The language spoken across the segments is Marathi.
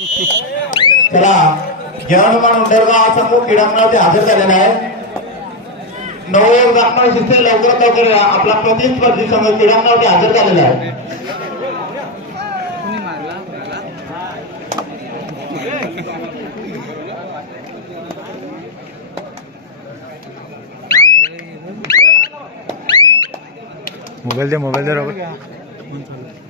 चला जवानमान उंडरगाव समूह क्रीडांगणावरती हजर झालेला आहे नवयोग दाखवणार शिस्त लवकरात लवकर आपला प्रतिस्पर्धी संघ क्रीडांगणावरती हजर झालेला आहे मोबाईल दे मोबाईल दे रोबोट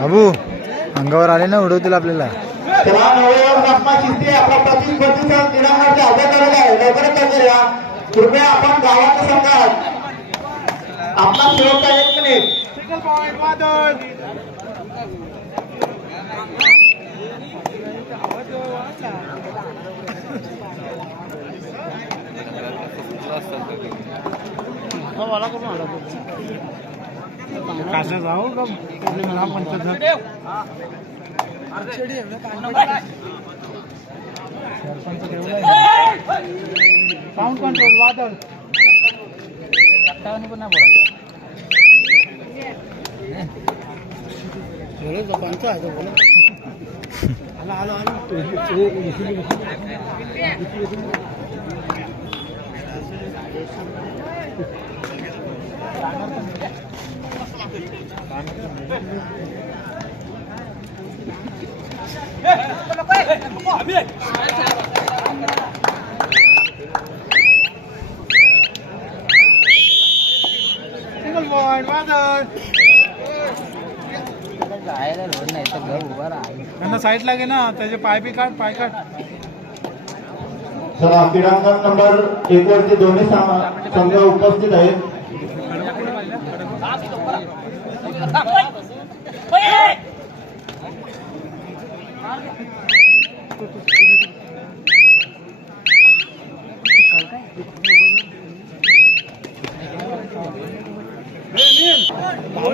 अबू अंगावर आले ना उडवतील आपल्याला आपला प्रतिस्पर्धी संघ क्रीडांगणावरती हजर झालेला आहे लवकरात लवकर कृपया आपण गावाच्या संघात आपला शेवटचा एक मिनिट साऊंड कंट्रोल वादळ बोलो तो कौन सा है तो आलो हलो हलो त्यांना साईडला घे ना त्याचे पाय बी काढ पाय काढ चला क्रीडांगण नंबर एक वरती दोन्ही संघ उपस्थित आहेत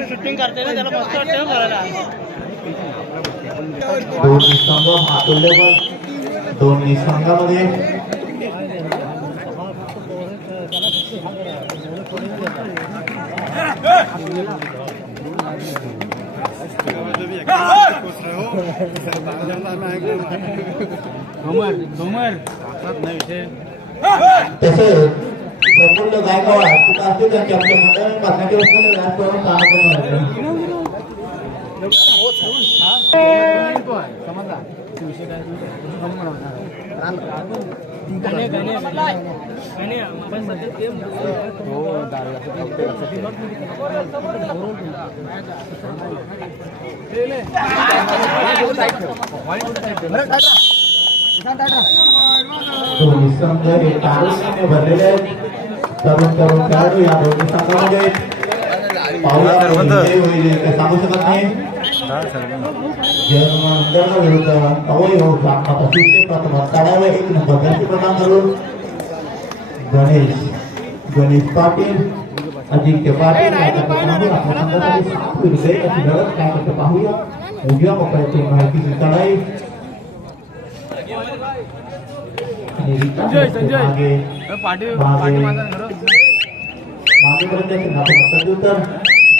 शूटिंग करते ना त्याला मस्त वाटतं ना संघामध्ये घुमर घुमर. नाही विषय. तसेच प्रफुल्ल गायकवाड असतील त्यांच्या मंडळाने बसण्याची वस्तू काम करून दोन्ही संघ हे तारुण्याने भरलेले आहेत. तरुण तरुण खेळाडू या दोन्ही संघामध्ये सांगू शकत नाही. विरुद्ध तिसरे प्रथम काढावे एक नंबर. प्रदान करून गणेश गणेश पाटील आदित्य पाटील संघासाठी पाहूया. उजव्या मोकळ्याची आणि रिकामी संजय, संजय. मागे. मागे. पाठी माझा घर मागेपर्यंत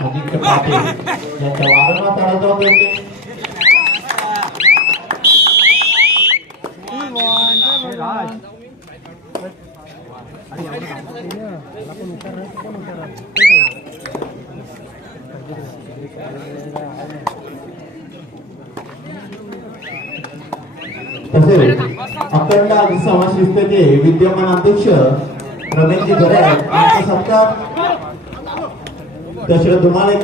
आदित्य पाटील यांच्या वारंवार चढायचं होतं इथे. तसेच अखंड समाज शिस्तेचे विद्यमान अध्यक्ष रमेशजी गरे यांचा सत्कार दशरथ धुमाळे.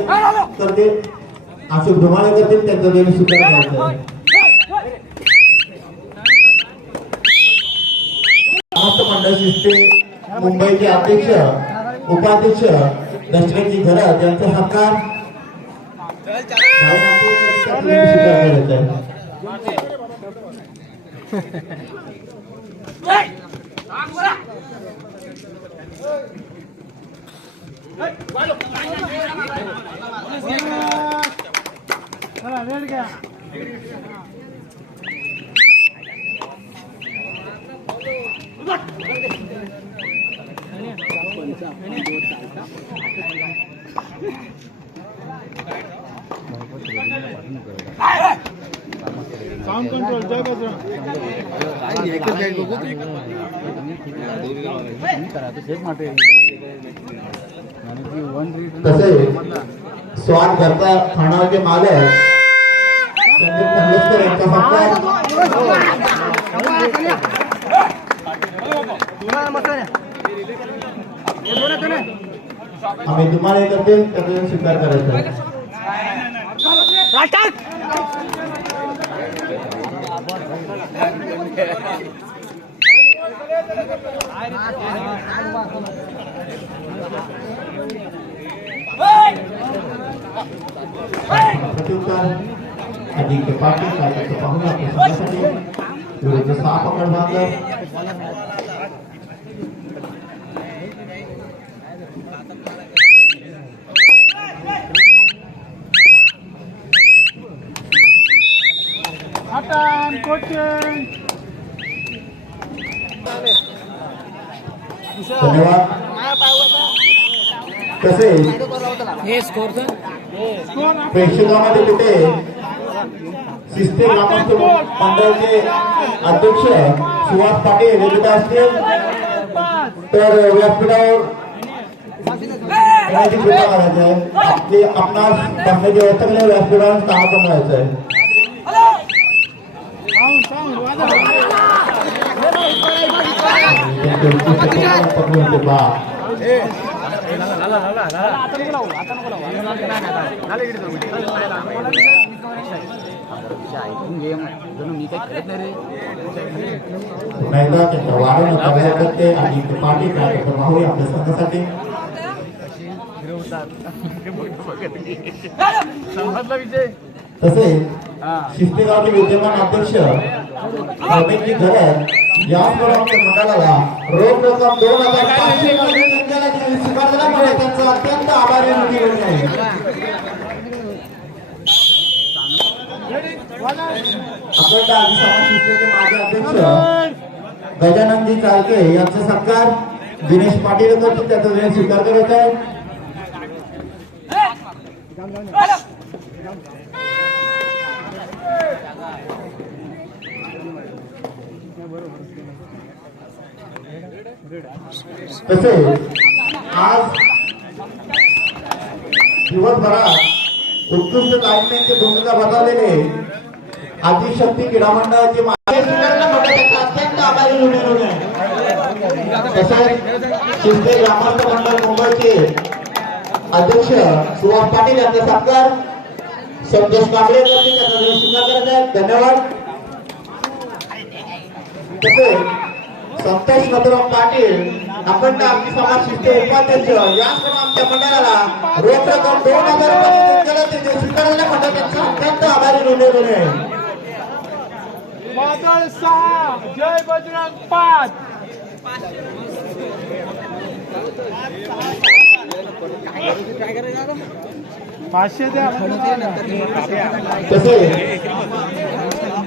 करतील अशोक धुमाळे करतील त्यांचा देवी सुद्धा करायचा मंडळ शिस्ते मुंबईचे अध्यक्ष उपाध्यक्ष दशरथजी घरात यांचा हक्कार Hey! नागपूरकरांचा देणी स्वीकार करायचा आहे. चला रेड घ्या साऊंड कंट्रोल जय बजरंग तसे स्वाद घरचा खानावरचे मालक संदीप यांचा सत्कार आम्ही तुम्हाला करतील त्याचा स्वीकार करायचा आहे. प्रत्युत्तर आदित्य पाटील कार्यक्रम पाहूया आपल्या संघासाठी विरुद्ध सहा पकड बांधलं हटान कोचिंग धन्यवाद तसेच प्रेक्षकामध्ये कुठे शिस्ते ग्रामस्थ मंडळाचे अध्यक्ष सुहास पाटील हे तिथे असतील. तर व्यासपीठावर कृपा करायची आहे आपली आपणास बसण्याची व्यवस्था केली व्यासपीठावर स्थान पण राहायचं आहे. साऊंड साऊंड वाजव त्यांचे उत्कृष्ट वाढवणं कार्यकर्ते आणि कार्यक्रम पाहूया आपल्या संघासाठी तसेच शिस्तेगावचे विद्यमान अध्यक्ष रमेशजी घरत याचबरोबर आमच्या मंडळाला रोख रक्कम दोन हजार पाचशे स्वीकारल्यामुळे त्यांचा अत्यंत आभारी होत आहे. अखंड आदी समाज शिस्तेचे माजी अध्यक्ष गजाननजी चालके यांचा सत्कार दिनेश पाटील करतो त्याचा वेळ स्वीकार करायचा आहे. तसे आज दिवसभरात उत्कृष्ट लाईनमॅनची भूमिका बजावलेले आदिशक्ती क्रीडा मंडळाचे अत्यंत आभारी तसेच शिंदे ग्रामस्थ मंडळ मुंबईचे अध्यक्ष सुहास पाटील यांचा सत्कार संतोष कांबळे करतील धन्यवाद. तसेच संतोष नथुराम पाटील अखंड आमची समाज शिस्ते उपाध्यक्ष याचकडून आमच्या मंडळाला रोख रक्कम दोन हजार स्वीकारलेल्या मंडळ त्यांचा अत्यंत आभारी ऋणी आहे बादल सहा जय बजरंग पाच. पाचशे द्या. तसे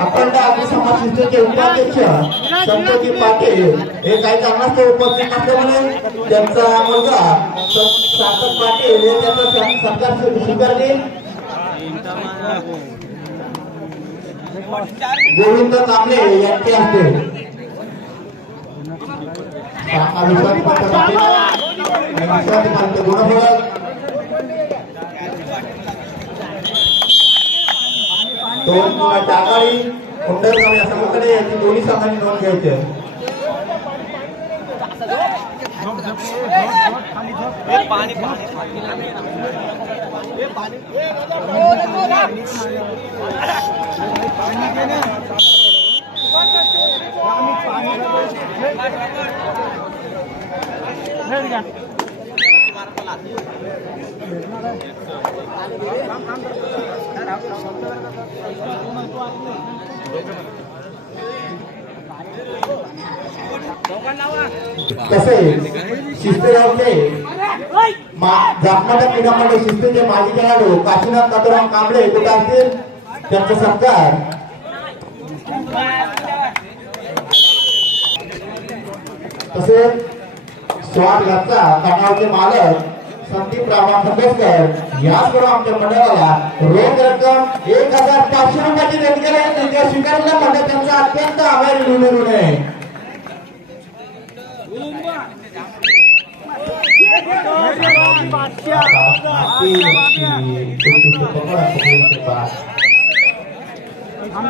अखंड आदी समाज संस्थेचे उपाध्यक्ष संतोजी पाटील हे काही कारणास्तव उपस्थित नसल्यामुळे त्यांचा मुलगा सार्थक पाटील हे त्यांचा सं- सत्कार स्वी- स्वीकारतील. गोविंद कांबळे यांचे असते विश्वास पंत गुणफलक दोन किंवा टाकाळी उंडरगाव या संघाकडे याची दोन्ही संघांनी नोंद घ्यायची आहे. तसेच शिस्तेगावचे जाफनाच्या क्रीडामध्ये शिस्तीचे माजी खेळाडू काशीनाथ कातुराम कांबळे कुठे असतील त्यांचा सत्कार तसेच स्वाद घातला कणावचे मालक. संदीप रामा खंडेसकर याचबरोबर आमच्या मंडळाला रोख रक्कम एक हजार पाचशे रुपयाची देणगी आहे. त्यांच्या स्वीकारला म्हणजे त्यांचा अत्यंत आभारी लिहिलेलं आहे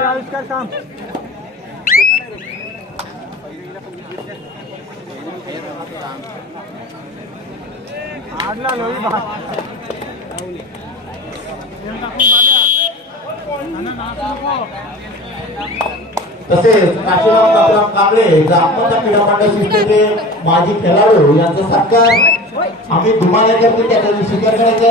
आविष्कार काम तसेच काशीराम काशीराम कांबळे ग्रामपंचायत क्रीडा शिस्तीचे माजी खेळाडू यांचा सत्कार आम्ही धुमाळ्याकरती त्याचा स्वीकार करायचा.